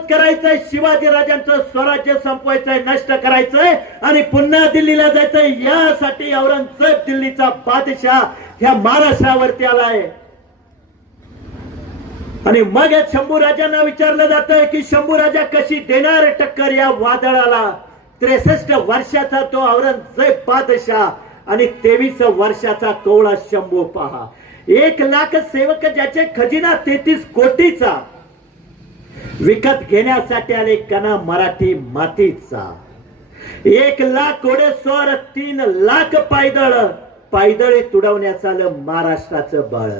करायचंय शिवाजी राजांचं स्वराज्य संपवायचंय नष्ट करायचंय आणि पुन्हा दिल्लीला जायचंय. यासाठी औरंगजेब दिल्लीचा बादशाह ह्या महाराष्ट्रावरती आलाय आणि मग या शंभू राजांना विचारलं जातंय की शंभू राजा कशी देणार टक्कर या वादळाला? त्रेसष्ट वर्षाचा तो औरंगजेब बादशाह आणि तेवीस वर्षाचा कोवळा शंभू पहा. एक लाख सेवक ज्याचे खजिना तेहतीस कोटीचा विकत घेण्यासाठी आले कना मराठी मातीचा. एक लाख घोडेस्वर तीन लाख पायदळ. पायदळी तुडवण्याचं आलं महाराष्ट्राचं बळ.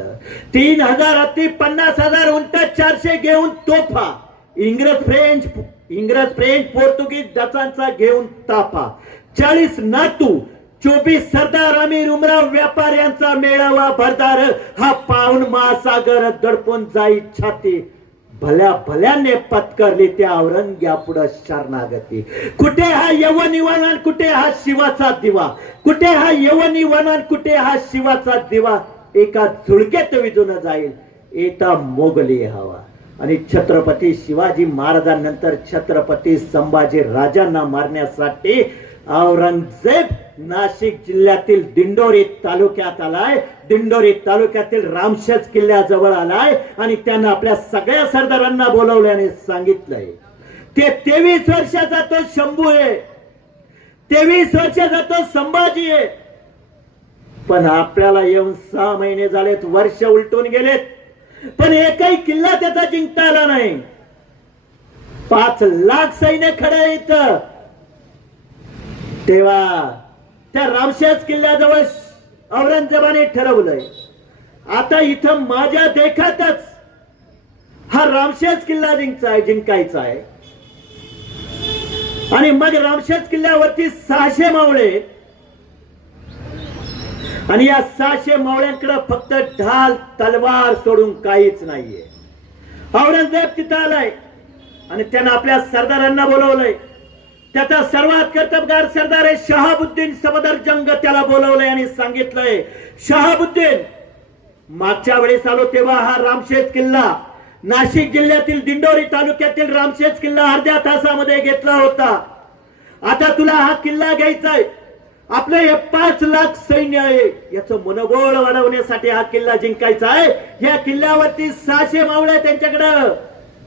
तीन हजार अति पन्नास हजार उंट चारशे घेऊन तोफा. इंग्रज फ्रेंच इंग्रज फ्रेंच पोर्तुगीज डचांचा घेऊन ताफा. चाळीस नातू चोवीस सरदार अमीर उमराव व्यापाऱ्यांचा मेळावा भरदार. हा पाहून महासागर दडपून जाई छाती. भल्या भल्याने पत्करली त्या औरंग्या पुढं शरणागती. कुठे हा यवनी कुठे हा शिवाचा दिवा? कुठे हा यवनी कुठे हा शिवाचा दिवा? एका झुळकेत विजून जाईल. येता मोगली हवा. आणि छत्रपती शिवाजी महाराजांनंतर छत्रपती संभाजी राजांना मारण्यासाठी औरंगजेब नाशिक जिल्ह्यातील दिंडोरी तालुक्यात आलाय. दिंडोरी तालुक्यातील रामशेज किल्ल्याजवळ आलाय आणि त्यानं आपल्या सगळ्या सरदारांना बोलवल्याने सांगितलंय. ते तेवीस वर्षाचा तो शंभू आहे. तेवीस वर्षाचा तो संभाजी आहे. पण आपल्याला येऊन सहा महिने झालेत वर्ष उलटून गेलेत. पण एकही किल्ला त्याचा जिंकता आला नाही. पाच लाख सैन्य खडे इथं तेव्हा त्या रामशेज किल्ल्याजवळ औरंगजेबाने ठरवलंय. आता इथं माझ्या देखातच हा रामशेज किल्ला जिंकचा आहे जिंकायचा आहे. आणि मग रामशेज किल्ल्यावरती सहाशे मावळे आणि या सहाशे मावळ्यांकडे फक्त ढाल तलवार सोडून काहीच नाहीये. औरंगजेब तिथं आलाय. आणि त्यानं आपल्या सरदारांना बोलवलंय. त्याचा सर्वात कर्तबगार सरदार आहे शहाबुद्दीन सबदर जंग. त्याला बोलवलंय आणि सांगितलंय शहाबुद्दीन मागच्या वेळेस आलो तेव्हा हा रामशेज किल्ला नाशिक जिल्ह्यातील दिंडोरी तालुक्यातील रामशेज किल्ला अर्ध्या तासामध्ये घेतला होता. आता तुला हा किल्ला घ्यायचा आहे आपलं हे पाच लाख सैन्य आहे. याचं मनोबळ वाढवण्यासाठी हा किल्ला जिंकायचा आहे या किल्ल्यावरती सहाशे मावळ्या त्यांच्याकडं.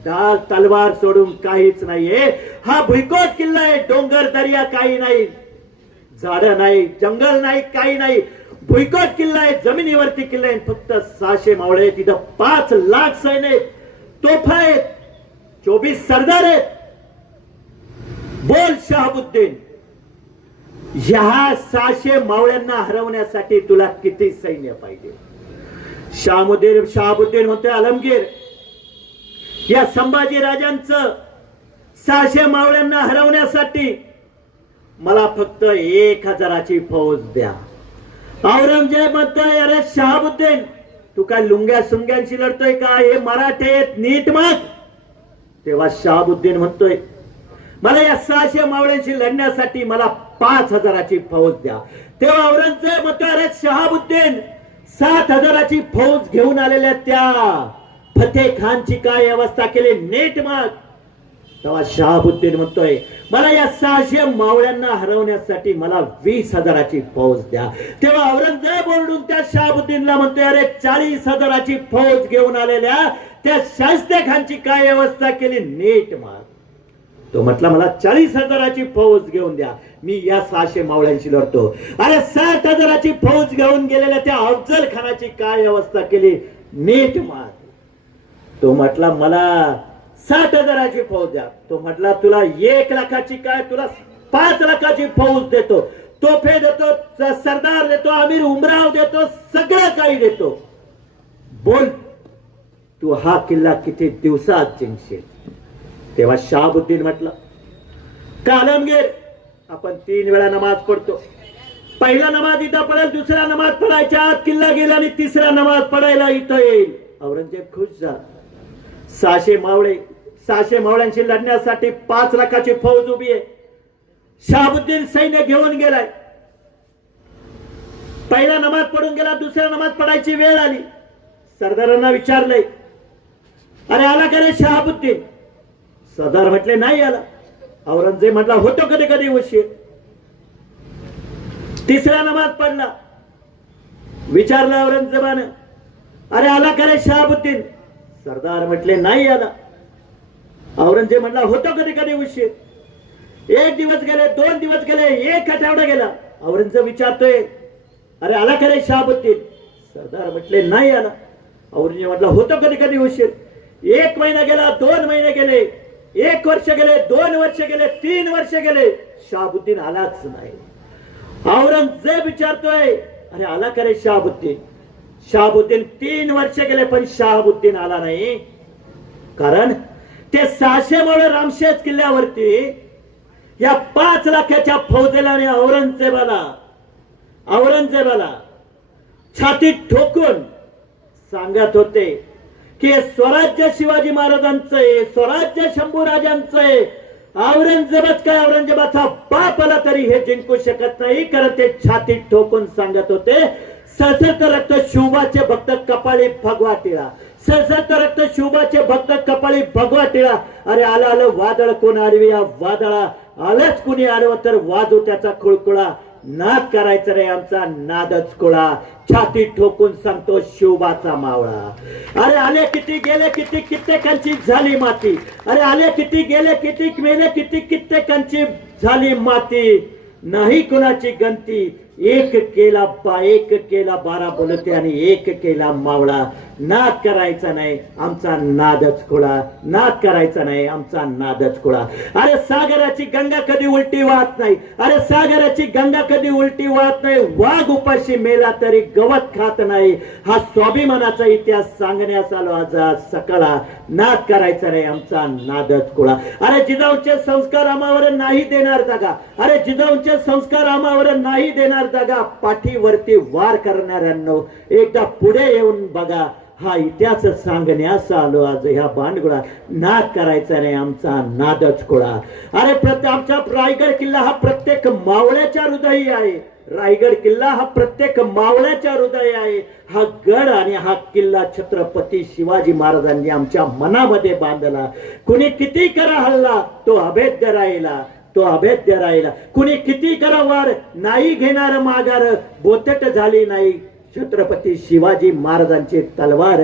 त्या तलवार सोडून काहीच नाहीये. हा भुईकोट किल्ला आहे डोंगर दर्या काही नाही झाड नाही जंगल नाही काही नाही. भुईकोट किल्ला आहे जमिनीवरती किल्ला आहे फक्त सहाशे मावळे तिथं पाच लाख सैन्य तोफा आहेत. चोवीस सरदार आहेत. बोल शहाबुद्दीन ह्या सहाशे मावळ्यांना हरवण्यासाठी तुला किती सैन्य पाहिजे? शामुद्दीन शहाबुद्दीन म्हणतोय आलमगीर. या संभाजी राजांचं सहाशे मावळ्यांना हरवण्यासाठी मला फक्त एक हजाराची फौज द्या. औरंगजेब म्हणतोय अरे शहाबुद्दीन तू काय लुंग्या सुंग्यांशी लढतोय का? हे मराठे आहेत, नीट मग तेव्हा शहाबुद्दीन म्हणतोय मला या सहाशे मावळ्यांशी लढण्यासाठी मला पाच हजाराची फौज द्या. तेव्हा औरंगजेब म्हणतोय अरे शहाबुद्दीन सात हजाराची फौज घेऊन आलेल्या त्या फते खानची काय अवस्था केली? नेट मग. तेव्हा शहाबुद्दीन म्हणतोय मला या सहाशे मावळ्यांना हरवण्यासाठी मला वीस हजाराची फौज द्या. तेव्हा औरंगजेब ओरडून त्या शहाबुद्दीनला म्हणतोय अरे चाळीस हजाराची फौज घेऊन आलेल्या त्या शास्त्या खानची काय अवस्था केली? नेट मार तो म्हटला मला चाळीस हजाराची फौज घेऊन द्या. मी या सहाशे मावळ्यांशी लढतो. अरे साठ हजाराची फौज घेऊन गेलेल्या त्या अफजल खानाची काय अवस्था केली? नीट मार तो म्हटला मला साठ हजाराची फौज द्या. तो म्हटला तुला एक लाखाची काय? तुला पाच लाखाची फौज देतो. तोफे देतो सरदार देतो आमिर उमराव देतो सगळं काही देतो. बोल तू हा किल्ला किती दिवसात जिंकशील? तेव्हा शहाबुद्दीन म्हटलं कालमगीर आपण तीन वेळा नमाज पडतो पहिला नमाज इथं पडेल दुसरा नमाज पडायच्या आत किल्ला गेला आणि तिसरा नमाज पडायला इथं येईल. औरंगजेब खुश झाला. सहाशे मावळे सहाशे मावळ्यांशी लढण्यासाठी पाच लाखाची फौज उभी आहे. शहाबुद्दीन सैन्य घेऊन गेलाय. पहिला नमाज पडून गेला दुसरा नमाज पडायची वेळ आली. सरदारांना विचारलंय अरे आला का रे शहाबुद्दीन? सरदार म्हटले नाही आला. औरंगजेब म्हटला होतो कधी कधी उशीर. तिसरा नमाज पडला. विचारलं औरंगजेबानं अरे आला का रे शहाबुद्दीन? सरदार म्हटले नाही आला. औरंगजेब म्हटला होतो कधी कधी उशीर. एक दिवस गेले दोन दिवस गेले एक आठवडा गेला. औरंगजेब विचारतोय अरे आला खरे रे शहाबुद्दीन? सरदार म्हटले नाही आला. औरंगजेब म्हटला होतो कधी कधी उशीर. एक महिना गेला दोन महिने गेले एक वर्ष गेले दोन वर्ष गेले तीन वर्ष गेले शहाबुद्दीन आलाच नाही. औरंगजेब विचारतोय अरे आला का रे शहाबुद्दीन? शहाबुद्दीन तीन वर्ष गेले पण शहाबुद्दीन आला नाही. कारण ते सहाशे मुळे रामशेज किल्ल्यावरती या पाच लाखाच्या फौजेला आणि औरंगजेबाला औरंगजेबाला छातीत ठोकून सांगत होते की स्वराज्य शिवाजी महाराजांचं आहे स्वराज्य शंभूराजांचं आहे. औरंगजेबात काय औरंगजेबाचा बाप आला तरी हे जिंकू शकत नाही. कारण ते छातीत ठोकून सांगत होते. ससत रक्त शुभाचे भक्त कपाळी भगवा टिळा. ससत रक्त शुभाचे भक्त कपाळी भगवा टिळा. अरे आलं आलं वादळ कोण आडवी या वादळा. आलंच कुणी आडवं तर वाजू त्याचा खुळकुळा नाद करायचा रे आमचा नादच कुळा छाती ठोकून सांगतो शिवबाचा मावळा. अरे आले किती गेले किती कित्येकांची झाली माती. अरे आले किती गेले किती मेले किती कित्येकांची झाली माती. नाही कुणाची गंती. एक केला बा एक केला बारा बोलते आणि एक केला मावळा. नाद करायचा नाही आमचा नादच खुळा. नाद करायचा नाही आमचा नादच खुळा. अरे सागराची गंगा कधी उलटी वाहत नाही? अरे सागराची गंगा कधी उलटी वाहत नाही? वाघ उपाशी मेला तरी गवत खात नाही. हा स्वाभिमानाचा इतिहास सांगण्यास आलो आज सकाळा. नाद करायचा नाही आमचा नादच खुळा. अरे जिजाऊचे संस्कार आम्हावर नाही देणार जागा अरे जिजाऊचे संस्कार आम्हावर नाही देणार जागा पाठीवरती वार करणाऱ्यांनो एकदा पुढे येऊन बघा. हा इतिहास सांगण्यास आलो आज ह्या बांडगुळा नाद करायचा नाही आमचा नादच कुळा अरे प्रत्येक आमचा रायगड किल्ला हा प्रत्येक मावळ्याच्या हृदयी आहे. रायगड किल्ला हा प्रत्येक मावळ्याच्या हृदय आहे. हा गड आणि हा किल्ला छत्रपती शिवाजी महाराजांनी आमच्या मनामध्ये बांधला. कुणी किती करा हल्ला तो अभेद्य राहिला. तो अभेद्य राहिला. कुणी किती करा वार नाही घेणार माघार. बोतट झाली नाही. छत्रपती शिवाजी महाराजांची तलवार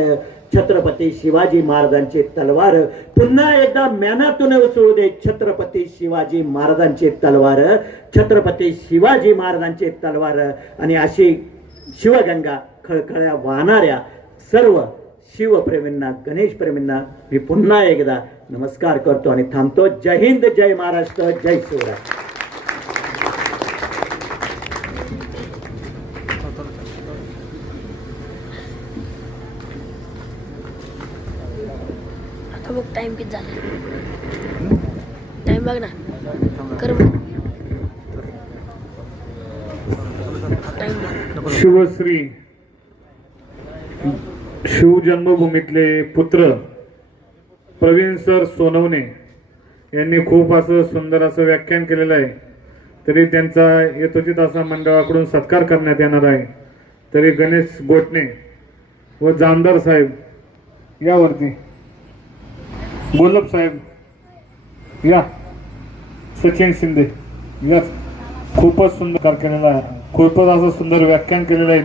छत्रपती शिवाजी महाराजांची तलवार. पुन्हा एकदा मॅनातून उचलू दे छत्रपती शिवाजी महाराजांची तलवार छत्रपती शिवाजी महाराजांची तलवार. आणि अशी शिवगंगा खळखळ्या वाहणाऱ्या सर्व शिवप्रेमींना गणेश प्रेमींना मी पुन्हा एकदा नमस्कार करतो आणि थांबतो. जय हिंद जय महाराष्ट्र जय शिवराय. बघ टाइम किती झाला. टाइम बघ ना. कर शिवश्री. शिवजन्मभूमीतले पुत्र प्रवीण सर सोनवणे यांनी खूप असं सुंदर असं व्याख्यान केलेलं आहे. तरी त्यांचा यथोचित असा मंडळाकडून सत्कार करण्यात येणार आहे. तरी गणेश गोटणे व जामदार साहेब यावरती गोलब साहेब या. सचिन शिंदे या. खूपच सुंदर केलेला आहे खूपच असं सुंदर व्याख्यान केलेलं आहे